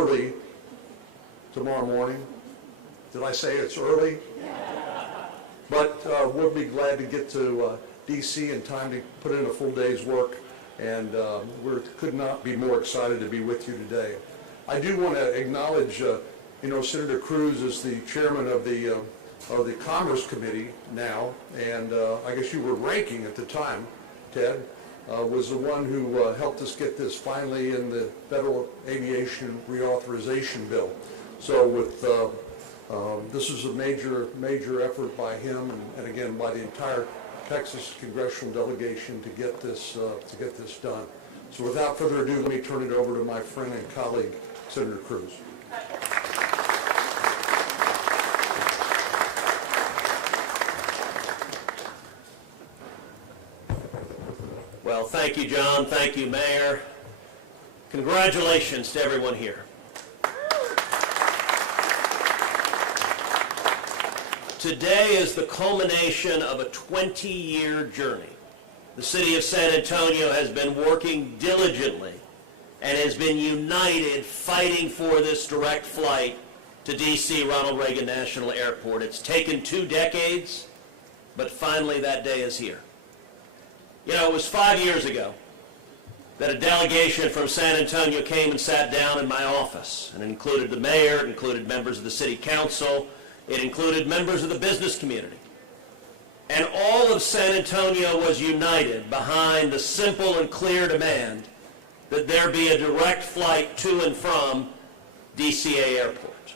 early tomorrow morning. Did I say it's early? But we'll be glad to get to D.C. in time to put in a full day's work, and we could not be more excited to be with you today. I do want to acknowledge, Senator Cruz is the chairman of the Commerce Committee now, and I guess you were ranking at the time, Ted, was the one who helped us get this finally in the Federal Aviation Reauthorization Bill. So with this is a major effort by him, and again by the entire Texas congressional delegation to get this done. So without further ado, let me turn it over to my friend and colleague, Senator Cruz. Well, thank you, John. Thank you, Mayor. Congratulations to everyone here. Today is the culmination of a 20-year journey. The city of San Antonio has been working diligently and has been united fighting for this direct flight to D.C. Ronald Reagan National Airport. It's taken 2 decades, but finally that day is here. It was 5 years ago that a delegation from San Antonio came and sat down in my office, and it included the mayor, it included members of the city council, it included members of the business community. And all of San Antonio was united behind the simple and clear demand that there be a direct flight to and from DCA Airport.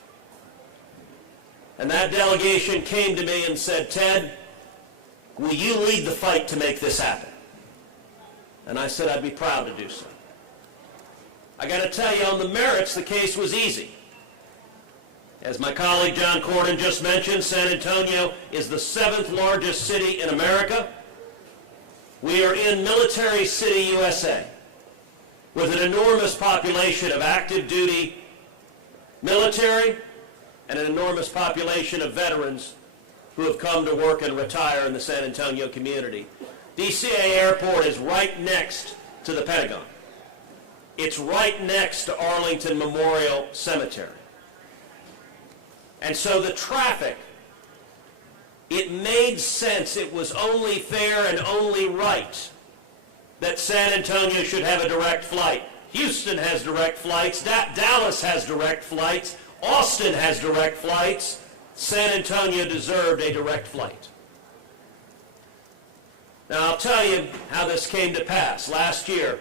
And that delegation came to me and said, "Ted, will you lead the fight to make this happen?" And I said I'd be proud to do so. I got to tell you, on the merits, the case was easy. As my colleague John Cornyn just mentioned, San Antonio is the 7th largest city in America. We are in Military City, USA, with an enormous population of active duty military and an enormous population of veterans who have come to work and retire in the San Antonio community. DCA Airport is right next to the Pentagon. It's right next to Arlington Memorial Cemetery. And so the traffic, it made sense. It was only fair and only right that San Antonio should have a direct flight. Houston has direct flights. Dallas has direct flights. Austin has direct flights. San Antonio deserved a direct flight. Now, I'll tell you how this came to pass. Last year,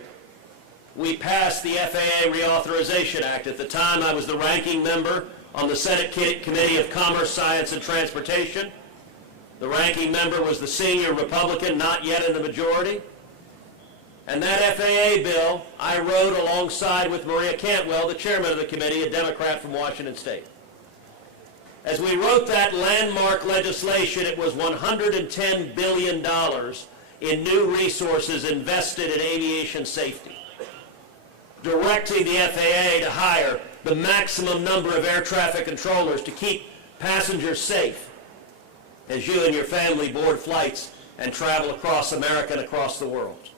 we passed the FAA Reauthorization Act. At the time, I was the ranking member on the Senate Committee of Commerce, Science, and Transportation. The ranking member was the senior Republican, not yet in the majority. And that FAA bill, I wrote alongside with Maria Cantwell, the chairman of the committee, a Democrat from Washington State. As we wrote that landmark legislation, it was $110 billion in new resources invested in aviation safety, directing the FAA to hire the maximum number of air traffic controllers to keep passengers safe as you and your family board flights and travel across America and across the world.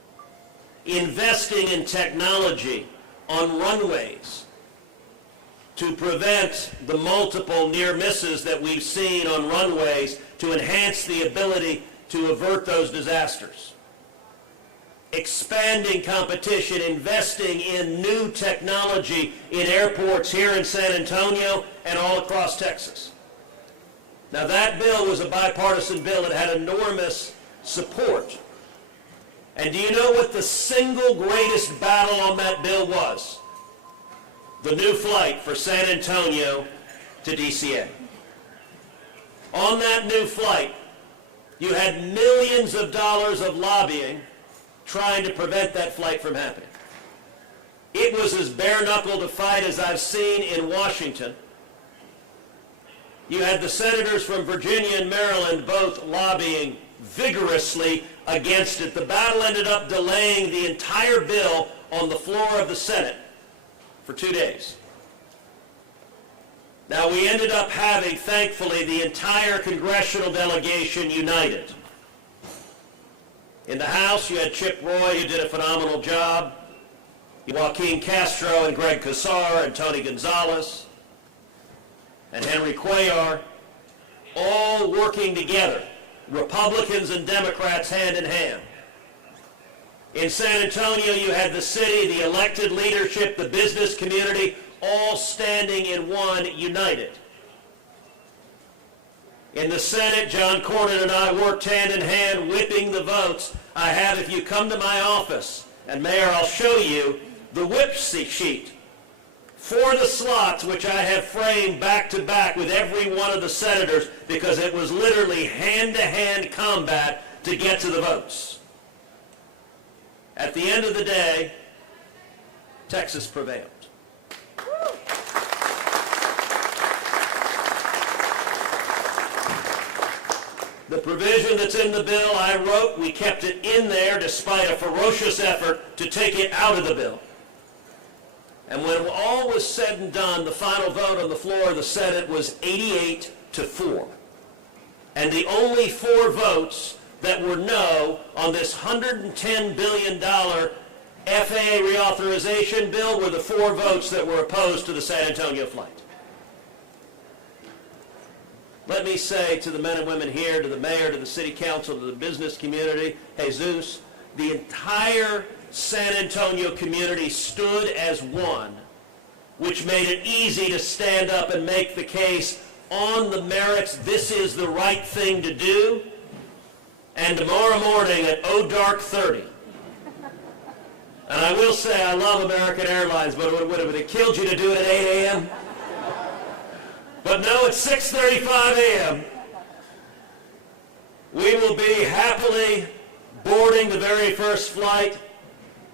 Investing in technology on runways to prevent the multiple near misses that we've seen on runways, to enhance the ability to avert those disasters. Expanding competition, investing in new technology in airports here in San Antonio and all across Texas. Now, that bill was a bipartisan bill. It had enormous support. And do you know what the single greatest battle on that bill was? The new flight for San Antonio to DCA. On that new flight, you had millions of dollars of lobbying trying to prevent that flight from happening. It was as bare-knuckled a fight as I've seen in Washington. You had the senators from Virginia and Maryland both lobbying vigorously against it. The battle ended up delaying the entire bill on the floor of the Senate for 2 days. Now, we ended up having, thankfully, the entire congressional delegation united. In the House, you had Chip Roy, who did a phenomenal job. Joaquin Castro and Greg Casar and Tony Gonzalez and Henry Cuellar, all working together, Republicans and Democrats hand in hand. In San Antonio, you had the city, the elected leadership, the business community, all standing in one, united. In the Senate, John Cornyn and I worked hand in hand, whipping the votes. I have, if you come to my office, and Mayor, I'll show you the whip sheet for the slots, which I have framed back to back with every one of the senators, because it was literally hand-to-hand combat to get to the votes. At the end of the day, Texas prevailed. The provision that's in the bill I wrote, we kept it in there despite a ferocious effort to take it out of the bill. And when all was said and done, the final vote on the floor of the Senate was 88-4. And the only 4 votes that were no on this $110 billion FAA reauthorization bill were the 4 votes that were opposed to the San Antonio flight. Let me say to the men and women here, to the mayor, to the city council, to the business community, Jesus, the entire San Antonio community stood as one, which made it easy to stand up and make the case on the merits. This is the right thing to do. And tomorrow morning at dark 30, and I will say I love American Airlines, but would it killed you to do it at 8 a.m.? But no, at 6:35 a.m., we will be happily boarding the very first flight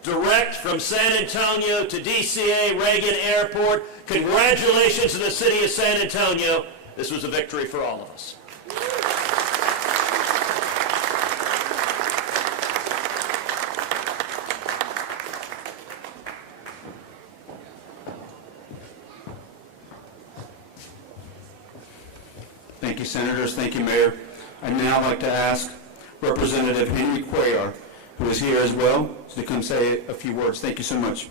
direct from San Antonio to DCA Reagan Airport. Congratulations to the city of San Antonio. This was a victory for all of us. Thank you, Senators. Thank you, Mayor. I'd now like to ask Representative Henry Cuellar, who is here as well, to come say a few words. Thank you so much.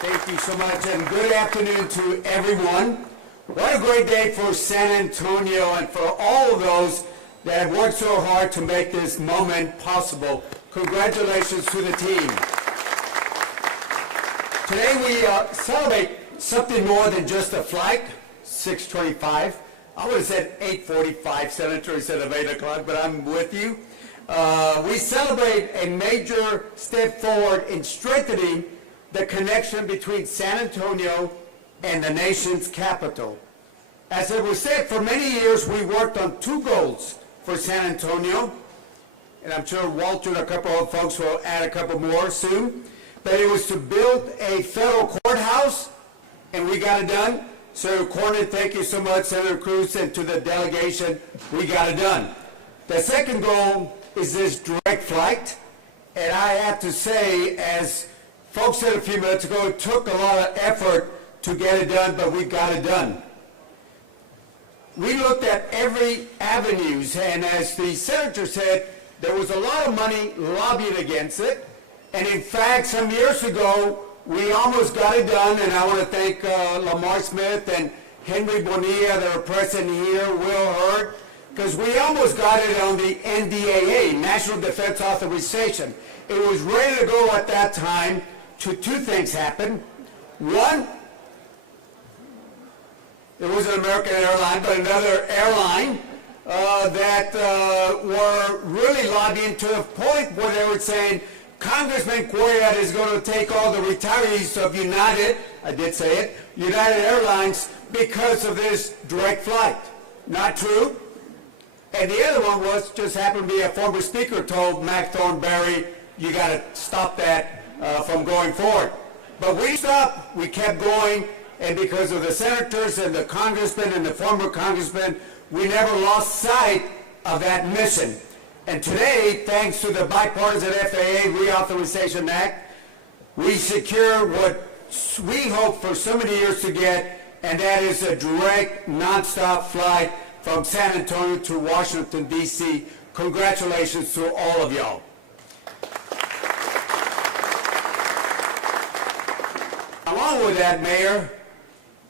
Thank you so much, and good afternoon to everyone. What a great day for San Antonio and for all of those that have worked so hard to make this moment possible. Congratulations to the team. Today we celebrate something more than just a flight, 6:25. I would have said 8:45, Senator, instead of 8 o'clock, but I'm with you. We celebrate a major step forward in strengthening the connection between San Antonio and the nation's capital. As it was said, for many years we worked on 2 goals for San Antonio, and I'm sure Walter and a couple of folks will add a couple more soon, but it was to build a federal courthouse, and we got it done. Senator Cornyn, thank you so much. Senator Cruz, and to the delegation, we got it done. The second goal is this direct flight, and I have to say, as folks said a few minutes ago, it took a lot of effort to get it done, but we got it done. We looked at every avenues, and as the senator said, there was a lot of money lobbied against it, and in fact, some years ago, we almost got it done, and I want to thank Lamar Smith and Henry Bonilla that are present here, Will Hurd, because we almost got it on the NDAA, National Defense Authorization. It was ready to go at that time. Two things happened. One, it was an American airline, but another airline that were really lobbying to the point where they were saying, Congressman Cuellar is going to take all the retirees of United, I did say it, United Airlines, because of this direct flight. Not true. And the other one was, just happened to be a former speaker told Mac Thornberry, you got to stop that from going forward. But we stopped, we kept going, and because of the senators and the congressmen and the former congressmen, we never lost sight of that mission. And today, thanks to the bipartisan FAA Reauthorization Act, we secure what we hope for so many years to get, and that is a direct, nonstop flight from San Antonio to Washington, D.C. Congratulations to all of y'all. Along with that, Mayor,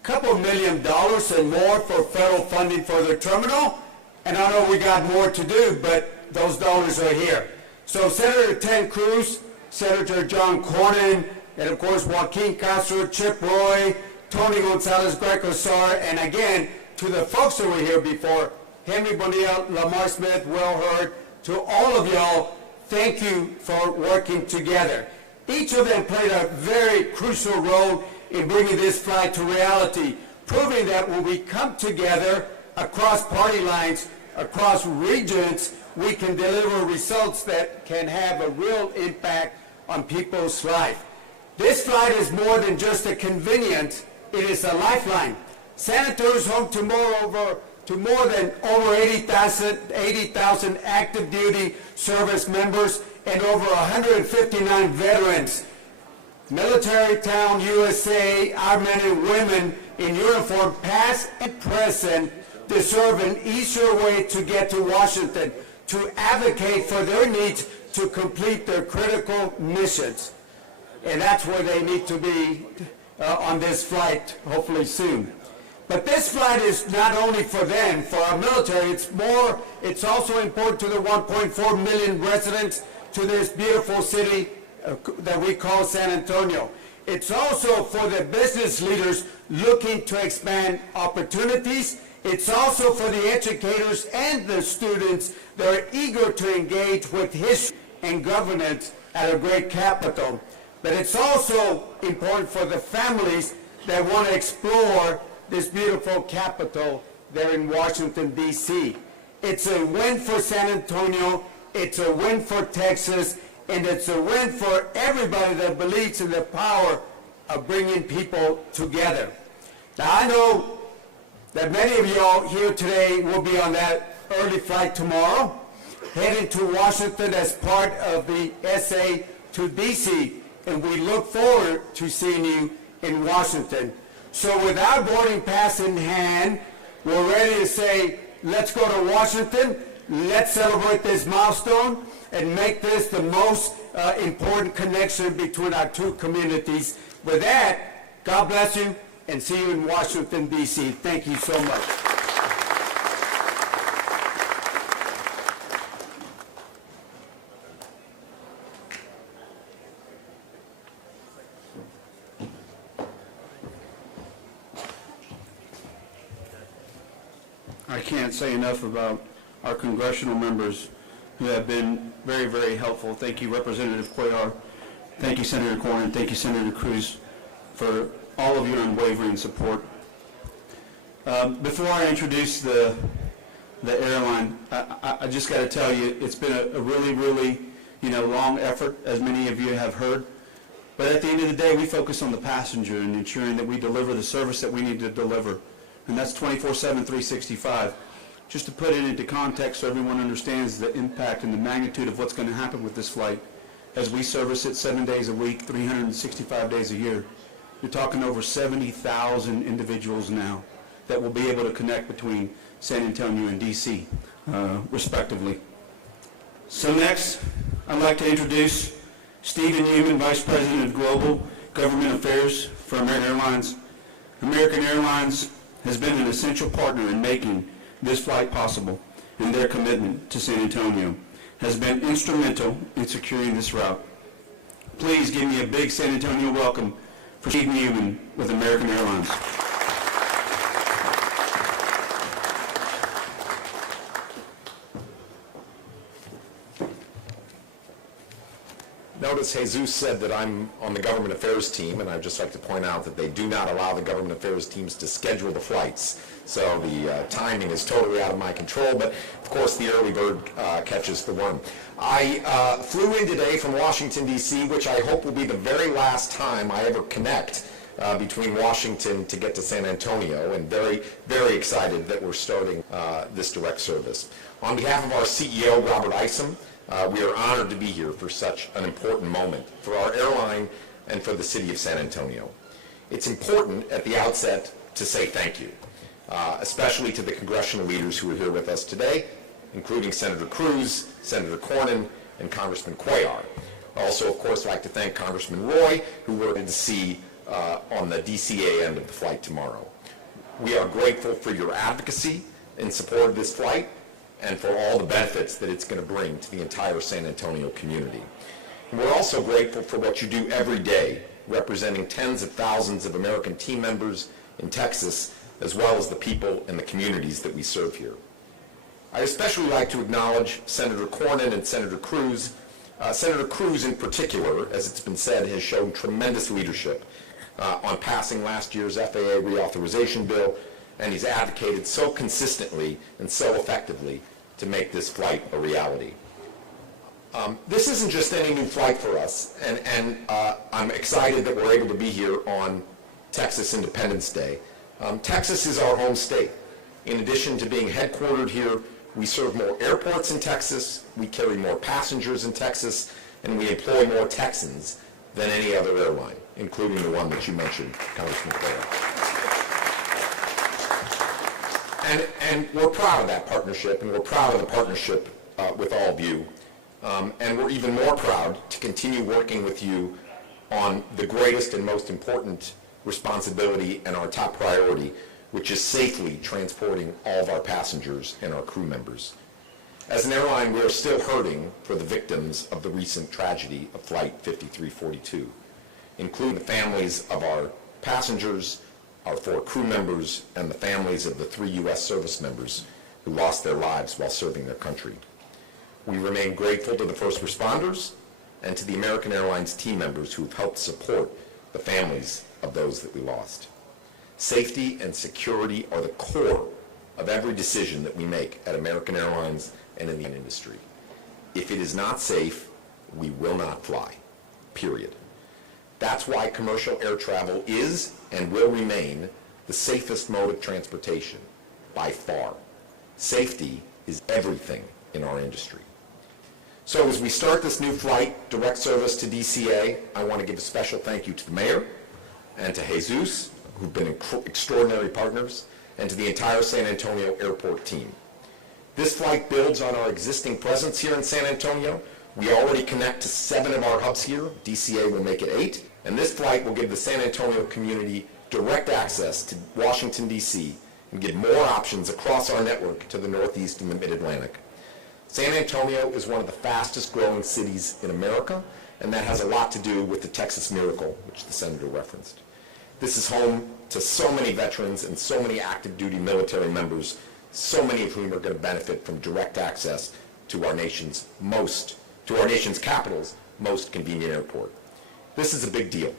couple $1 million and more for federal funding for the terminal. And I know we got more to do, but those dollars are here. So Senator Ted Cruz, Senator John Cornyn, and of course Joaquin Castro, Chip Roy, Tony Gonzalez, Greg Osar, and again, to the folks that were here before, Henry Bonilla, Lamar Smith, Will Hurd, to all of y'all, thank you for working together. Each of them played a very crucial role in bringing this flight to reality, proving that when we come together across party lines, across regions, we can deliver results that can have a real impact on people's life. This flight is more than just a convenience, it is a lifeline. San Antonio's home to more than over 80,000 active duty service members and over 159 veterans. Military Town USA, our men and women in uniform, past and present, deserve an easier way to get to Washington, to advocate for their needs to complete their critical missions. And that's where they need to be on this flight, hopefully soon. But this flight is not only for them, for our military, it's also important to the 1.4 million residents to this beautiful city that we call San Antonio. It's also for the business leaders looking to expand opportunities. It's also for the educators and the students that are eager to engage with history and governance at a great capital. But it's also important for the families that want to explore this beautiful capital there in Washington, D.C. It's a win for San Antonio, it's a win for Texas, and it's a win for everybody that believes in the power of bringing people together. Now, I know that many of y'all here today will be on that early flight tomorrow, heading to Washington as part of the SA to D.C., and we look forward to seeing you in Washington. So with our boarding pass in hand, we're ready to say, let's go to Washington, let's celebrate this milestone, and make this the most important connection between our two communities. With that, God bless you, and see you in Washington, D.C. Thank you so much. I can't say enough about our congressional members who have been very, very helpful. Thank you, Representative Cuellar. Thank you, Senator Cornyn. Thank you, Senator Cruz, for all of your unwavering support. Before I introduce the airline, I just got to tell you, it's been a really, really, long effort, as many of you have heard. But at the end of the day, we focus on the passenger and ensuring that we deliver the service that we need to deliver. And that's 24/7, 365. Just to put it into context so everyone understands the impact and the magnitude of what's going to happen with this flight, as we service it 7 days a week, 365 days a year, you're talking over 70,000 individuals now that will be able to connect between San Antonio and D.C., respectively. So next, I'd like to introduce Stephen Newman, Vice President of Global Government Affairs for American Airlines. American Airlines has been an essential partner in making this flight possible, and their commitment to San Antonio has been instrumental in securing this route. Please give me a big San Antonio welcome for Steve Newman with American Airlines. Notice Jesus said that I'm on the government affairs team, and I'd just like to point out that they do not allow the government affairs teams to schedule the flights. So the timing is totally out of my control, but of course the early bird catches the worm. I flew in today from Washington, D.C., which I hope will be the very last time I ever connect between Washington to get to San Antonio, and very, very excited that we're starting this direct service. On behalf of our CEO, Robert Isom, we are honored to be here for such an important moment for our airline and for the city of San Antonio. It's important at the outset to say thank you, especially to the congressional leaders who are here with us today, including Senator Cruz, Senator Cornyn, and Congressman Cuellar. Also, of course, I'd like to thank Congressman Roy, who we're going to see on the DCA end of the flight tomorrow. We are grateful for your advocacy in support of this flight and for all the benefits that it's going to bring to the entire San Antonio community. And we're also grateful for what you do every day, representing tens of thousands of American team members in Texas, as well as the people and the communities that we serve here. I'd especially like to acknowledge Senator Cornyn and Senator Cruz. Senator Cruz in particular, as it's been said, has shown tremendous leadership on passing last year's FAA reauthorization bill, and he's advocated so consistently and so effectively to make this flight a reality. This isn't just any new flight for us, and I'm excited that we're able to be here on Texas Independence Day. Texas is our home state. In addition to being headquartered here, we serve more airports in Texas, we carry more passengers in Texas, and we employ more Texans than any other airline, including the one that you mentioned, Congressman Clara. And we're proud of that partnership, and we're proud of the partnership with all of you. And we're even more proud to continue working with you on the greatest and most important responsibility and our top priority, which is safely transporting all of our passengers and our crew members. As an airline, we are still hurting for the victims of the recent tragedy of Flight 5342, including the families of our passengers, our 4 crew members, and the families of the 3 U.S. service members who lost their lives while serving their country. We remain grateful to the first responders and to the American Airlines team members who have helped support the families of those that we lost. Safety and security are the core of every decision that we make at American Airlines and in the industry. If it is not safe, we will not fly, period. That's why commercial air travel is and will remain the safest mode of transportation, by far. Safety is everything in our industry. So as we start this new flight, direct service to DCA, I want to give a special thank you to the mayor and to Jesus, who've been extraordinary partners, and to the entire San Antonio Airport team. This flight builds on our existing presence here in San Antonio. We already connect to 7 of our hubs here. DCA will make it 8. And this flight will give the San Antonio community direct access to Washington, D.C. and give more options across our network to the Northeast and the Mid-Atlantic. San Antonio is one of the fastest growing cities in America, and that has a lot to do with the Texas miracle, which the Senator referenced. This is home to so many veterans and so many active duty military members, so many of whom are going to benefit from direct access to our nation's capital's most convenient airport. This is a big deal.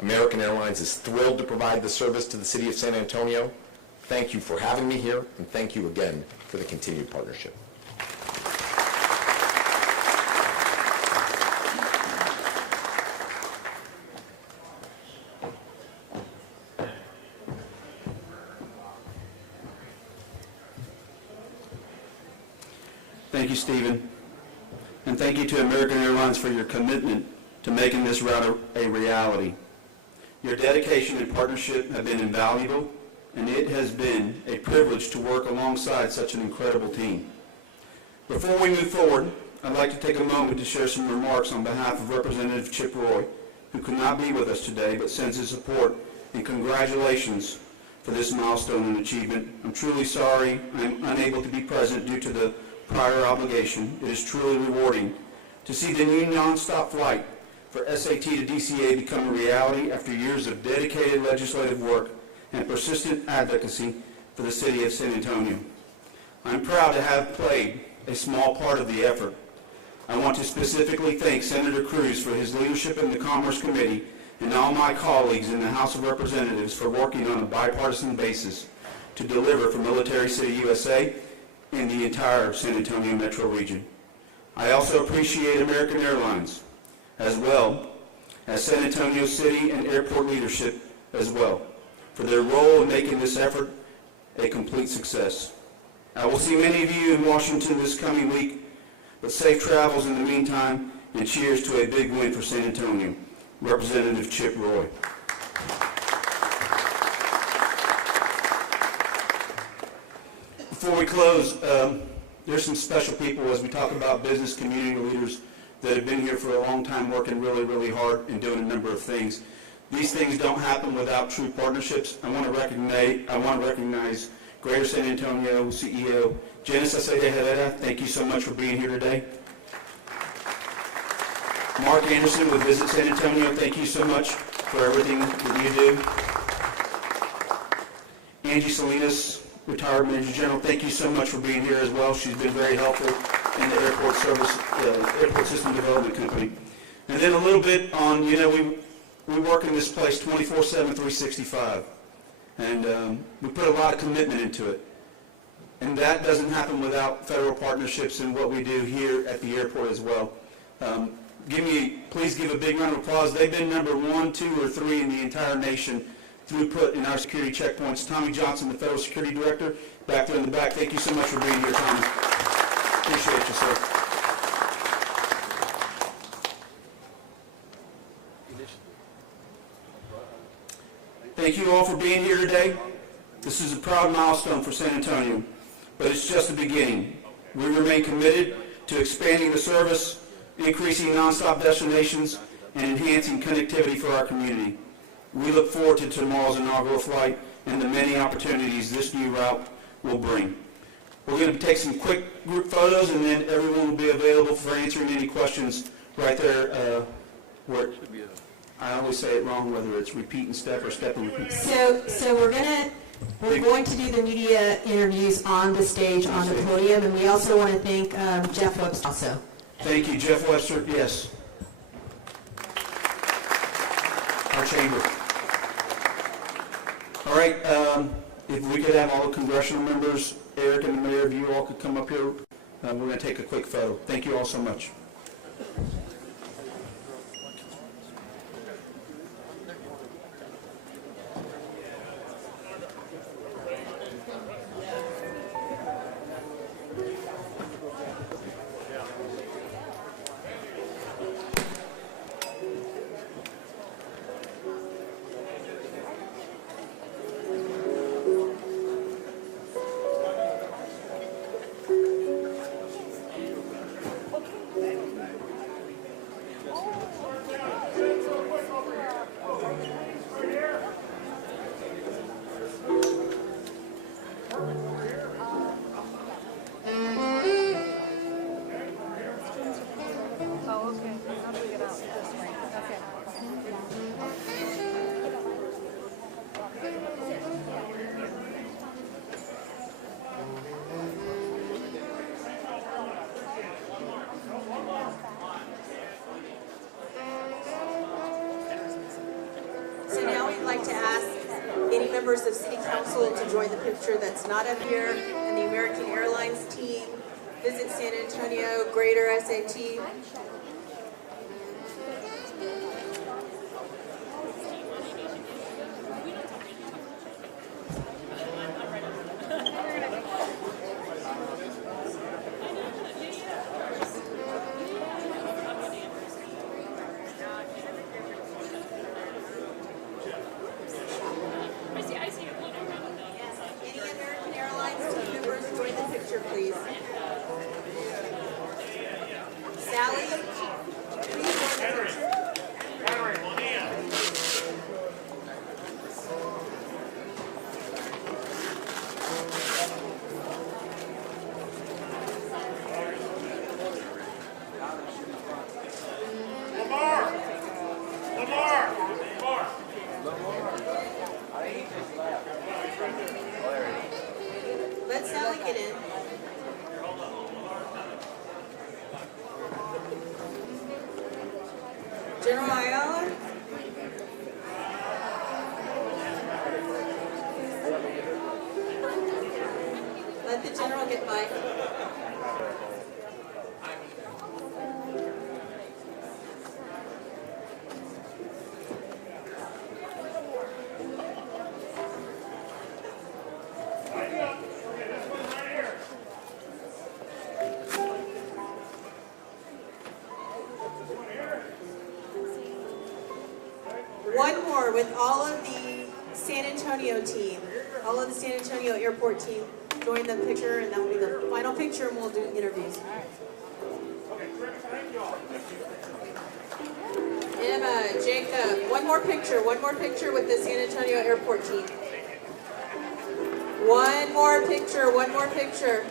American Airlines is thrilled to provide the service to the city of San Antonio. Thank you for having me here, and thank you again for the continued partnership. Thank you, Stephen. And thank you to American Airlines for your commitment to making this route a reality. Your dedication and partnership have been invaluable, and it has been a privilege to work alongside such an incredible team. Before we move forward, I'd like to take a moment to share some remarks on behalf of Representative Chip Roy, who could not be with us today but sends his support and congratulations for this milestone and achievement. I'm truly sorry I'm unable to be present due to the prior obligation. It is truly rewarding to see the new nonstop flight for SAT to DCA become a reality after years of dedicated legislative work and persistent advocacy for the city of San Antonio. I'm proud to have played a small part of the effort. I want to specifically thank Senator Cruz for his leadership in the Commerce Committee and all my colleagues in the House of Representatives for working on a bipartisan basis to deliver for Military City USA in the entire San Antonio metro region. I also appreciate American Airlines, as well as San Antonio City and airport leadership as well, for their role in making this effort a complete success. I will see many of you in Washington this coming week, but safe travels in the meantime, and cheers to a big win for San Antonio. Representative Chip Roy. Before we close, there's some special people as we talk about business community leaders that have been here for a long time working really, really hard and doing a number of things. These things don't happen without true partnerships. I want to recognize Greater San Antonio CEO Janice Aceda Herrera. Thank you so much for being here today. Mark Anderson with Visit San Antonio, thank you so much for everything that you do. Angie Salinas, retired Manager General, thank you so much for being here as well. She's been very helpful in the airport system development company. And then a little bit on, we work in this place 24/7, 365. And we put a lot of commitment into it. And that doesn't happen without federal partnerships and what we do here at the airport as well. Please give a big round of applause. They've been number 1, 2, or 3 in the entire nation throughput in our security checkpoints. Tommy Johnson, the Federal Security Director, back there in the back. Thank you so much for being here, Tommy. Appreciate you, sir. Thank you all for being here today. This is a proud milestone for San Antonio, but it's just the beginning. We remain committed to expanding the service, increasing nonstop destinations, and enhancing connectivity for our community. We look forward to tomorrow's inaugural flight and the many opportunities this new route will bring. We're going to take some quick group photos, and then everyone will be available for answering any questions right there. Where I always say it wrong, whether it's repeat and step or step and repeat. So we're going to do the media interviews on the stage, on the podium, and we also want to thank Jeff Webster also. Thank you, Jeff Webster. Yes. Our chamber. All right. If we could have all the congressional members, Eric and the mayor, if you all could come up here, we're going to take a quick photo. Thank you all so much. So now we'd like to ask any members of City Council to join the picture that's not up here, and the American Airlines team, Visit San Antonio, Greater SAT. Any American Airlines team members join the picture, please. Sally, please join the picture. Let Sally get in. General Ayala. Let the general get by. One more with all of the San Antonio team, all of the San Antonio airport team, join the picture, and that will be the final picture, and we'll do interviews. Emma, Jacob, one more picture with the San Antonio Airport team. One more picture.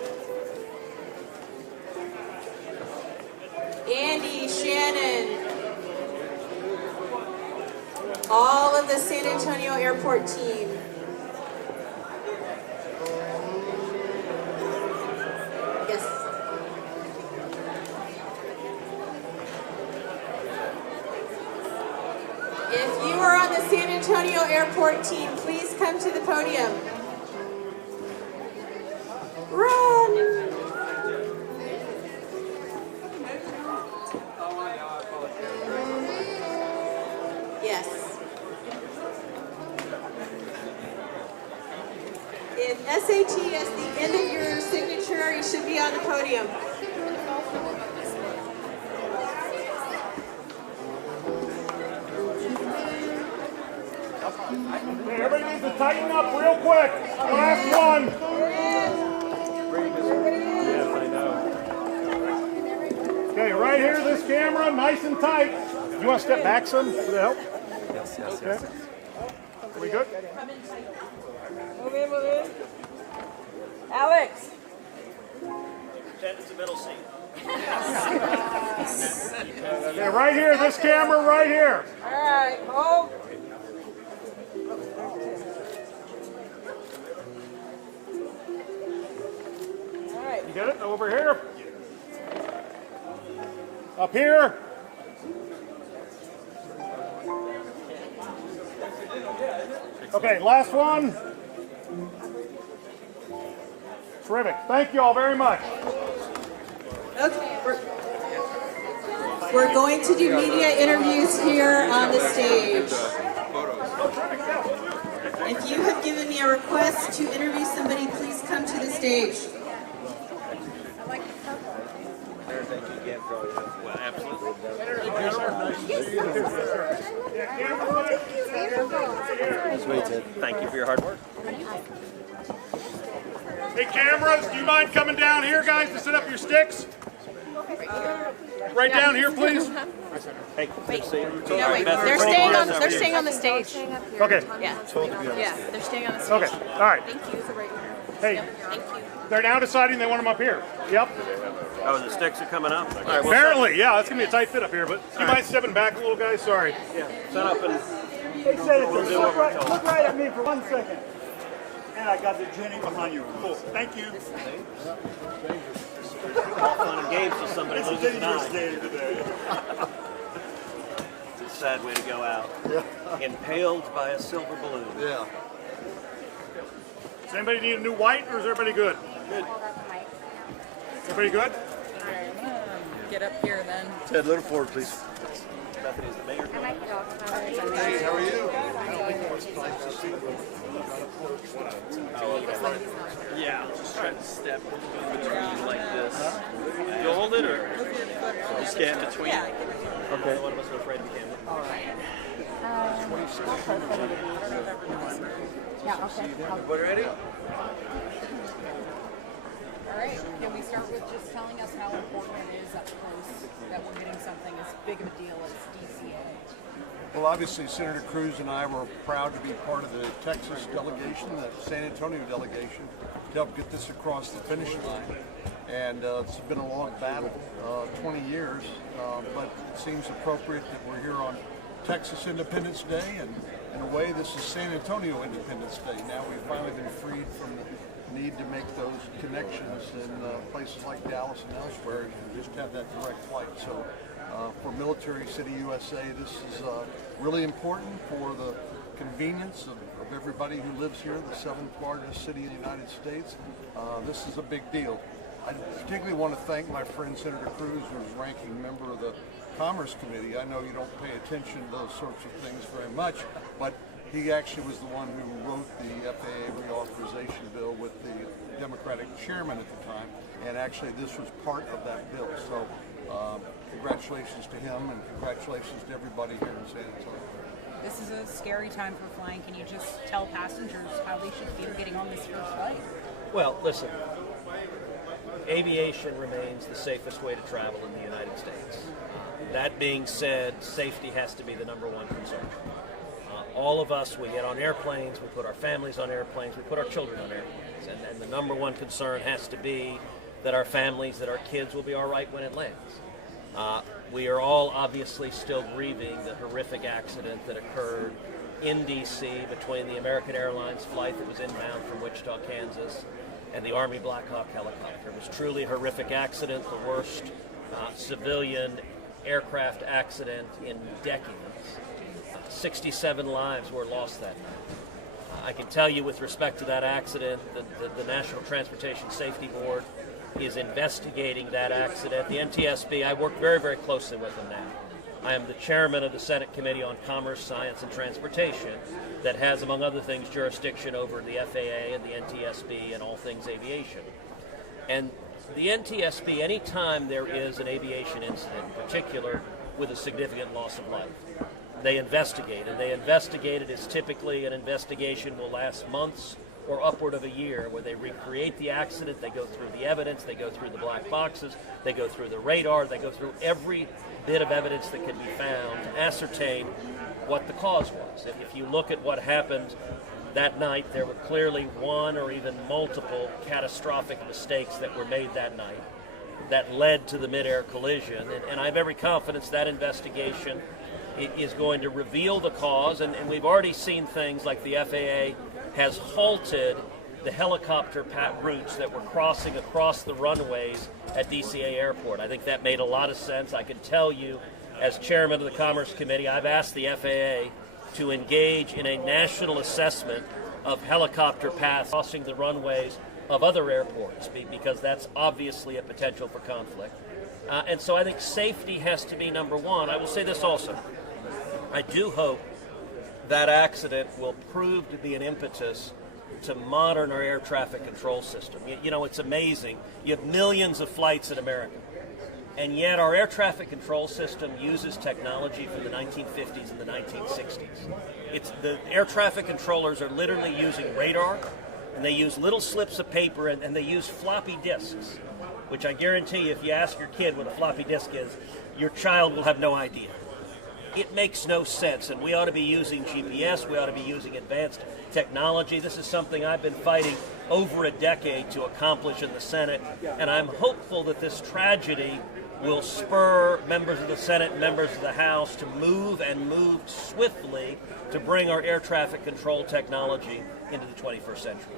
Andy, Shannon, all of the San Antonio Airport team. Yes. If you are on the San Antonio Airport team, please come to the podium. Run! Yes. If SAT is the end of your signature, you should be on the podium. Okay, everybody needs to tighten up real quick. Last one. Yes, I know. Okay, right here, this camera, nice and tight. You want to step back some for the help? Yes. Okay. Are we good? Move in. Alex. It's the middle seat. Okay, right here, this camera, right here. All right, hold. You get it? Over here. Up here. Okay, last one. Terrific. Thank you all very much. Okay, we're going to do media interviews here on the stage. If you have given me a request to interview somebody, please come to the stage. Thank you for your hard work. Hey, cameras, do you mind coming down here, guys, to set up your sticks? Right down here, please. Hey, good to see you. No, wait, they're staying on the stage. Okay. Yeah, they're staying on the stage. Okay. All right. Thank you. Hey, Thank you. they're now deciding they want them up here. Yep. Oh, the sticks are coming up? All right, Apparently, yeah, it's gonna be a tight fit up here, but do you mind stepping back a little, guys? Sorry. yeah, set up and Hey, Senator, We'll do what we're told. look right at me for 1 second. And I got the Jenny behind you. Cool. Thank you. all fun and games till somebody It's a loses an dangerous eye. day today. It's a sad way to go out. Impaled by a silver balloon. Yeah. Does anybody need a new white, or is everybody good? Good. Everybody good? Get up here then. Ted, little forward, please. Bethany's the mayor. Hey, how are you? Oh, okay. Yeah, just try to step in between like this. You hold it or you stand between? Yeah. Okay. One of us are afraid of the camera. All right. Yeah, okay. Everybody ready? All right. Can we start with just telling us how important it is up close that we're getting something as big of a deal as DCA? Well, obviously, Senator Cruz and I were proud to be part of the Texas delegation, the San Antonio delegation, to help get this across the finish line. And it's been a long battle, 20 years, but it seems appropriate that we're here on Texas Independence Day, and in a way, this is San Antonio Independence Day. Now we've finally been freed from the need to make those connections in places like Dallas and elsewhere, and just have that direct flight. So for Military City USA, this is really important for the convenience of everybody who lives here, the 7th largest city in the United States. This is a big deal. I particularly want to thank my friend Senator Cruz, who's ranking member of the Commerce Committee. I know you don't pay attention to those sorts of things very much, but he actually was the one who wrote the FAA reauthorization bill with the Democratic chairman at the time, and actually this was part of that bill. So congratulations to him, and congratulations to everybody here in San Antonio. This is a scary time for flying. Can you just tell passengers how they should feel getting on this first flight? Well, listen, aviation remains the safest way to travel in the United States. That being said, safety has to be the number one concern. All of us, we get on airplanes, we put our families on airplanes, we put our children on airplanes, and the number one concern has to be that our families, that our kids will be all right when it lands. We are all obviously still grieving the horrific accident that occurred in D.C. between the American Airlines flight that was inbound from Wichita, Kansas, and the Army Black Hawk helicopter. It was truly a horrific accident, the worst civilian aircraft accident in decades. 67 lives were lost that night. I can tell you with respect to that accident, the National Transportation Safety Board is investigating that accident. The NTSB, I work very, very closely with them now. I am the chairman of the Senate Committee on Commerce, Science, and Transportation that has, among other things, jurisdiction over the FAA and the NTSB and all things aviation. And the NTSB, anytime there is an aviation incident, in particular with a significant loss of life, they investigate. And they investigate it as typically an investigation will last months or upward of a year, where they recreate the accident, they go through the evidence, they go through the black boxes, they go through the radar, they go through every bit of evidence that can be found to ascertain what the cause was. If you look at what happened that night, there were clearly one or even multiple catastrophic mistakes that were made that night that led to the mid-air collision. And I have every confidence that investigation is going to reveal the cause, and we've already seen things like the FAA has halted the helicopter routes that were crossing across the runways at DCA Airport. I think that made a lot of sense. I can tell you, as chairman of the Commerce Committee, I've asked the FAA to engage in a national assessment of helicopter paths crossing the runways of other airports, because that's obviously a potential for conflict. And so I think safety has to be number one. I will say this also. I do hope that accident will prove to be an impetus to modern our air traffic control system. You know, it's amazing. You have millions of flights in America, and yet our air traffic control system uses technology from the 1950s and the 1960s. The air traffic controllers are literally using radar, and they use little slips of paper, and they use floppy disks, which I guarantee you, if you ask your kid what a floppy disk is, your child will have no idea. It makes no sense, and we ought to be using GPS, we ought to be using advanced technology. This is something I've been fighting over a decade to accomplish in the Senate, and I'm hopeful that this tragedy will spur members of the Senate and members of the House to move swiftly to bring our air traffic control technology into the 21st century.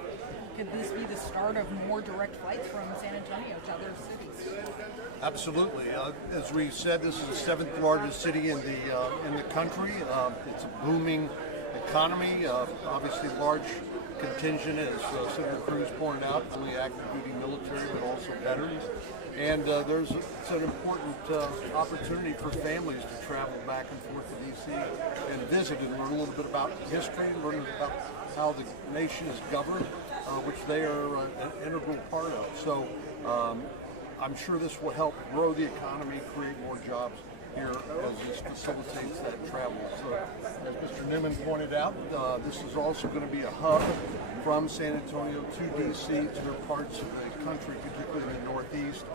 Could this be the start of more direct flights from San Antonio to other cities? Absolutely. As we said, this is the seventh largest city in the country. It's a booming economy. Obviously, large contingent, as Senator Cruz pointed out, only active duty military, but also veterans. And it's an important opportunity for families to travel back and forth to D.C. and visit and learn a little bit about history, learn about how the nation is governed, which they are an integral part of. So I'm sure this will help grow the economy, create more jobs here as this facilitates that travel. So as Mr. Newman pointed out, this is also going to be a hub from San Antonio to D.C. to other parts of the country, particularly in the Northeast.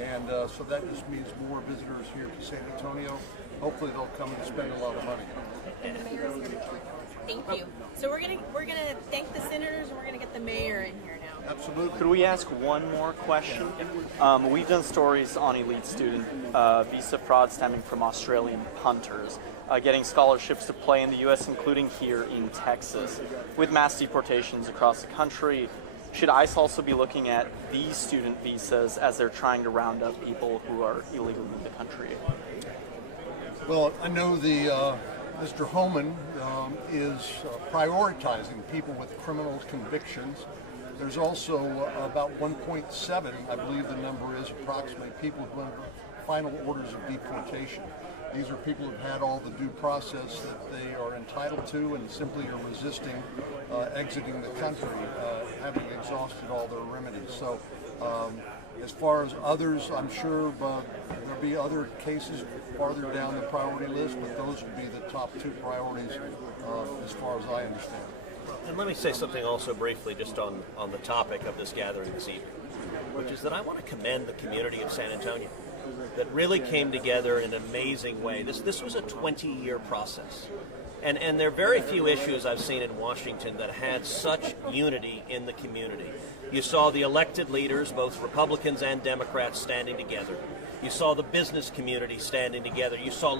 And so that just means more visitors here to San Antonio. Hopefully they'll come and spend a lot of money. And the mayor's here to Thank you. So we're gonna thank the senators, and we're gonna get the mayor in here now. Absolutely. Could we ask one more question? We've done stories on elite student visa fraud stemming from Australian punters getting scholarships to play in the U.S., including here in Texas. With mass deportations across the country, should ICE also be looking at these student visas as they're trying to round up people who are illegally in the country? Well, I know Mr. Homan is prioritizing people with criminal convictions. There's also about 1.7, I believe the number is, approximately, people who have final orders of deportation. These are people who've had all the due process that they are entitled to and simply are resisting exiting the country, having exhausted all their remedies. So as far as others, I'm sure there'll be other cases farther down the priority list, but those will be the top two priorities as far as I understand. And let me say something also briefly just on the topic of this gathering this evening, which is that I want to commend the community of San Antonio. that really came together in an amazing way. This was a 20-year process. And there are very few issues I've seen in Washington that had such unity in the community. You saw the elected leaders, both Republicans and Democrats, standing together. You saw the business community standing together. You saw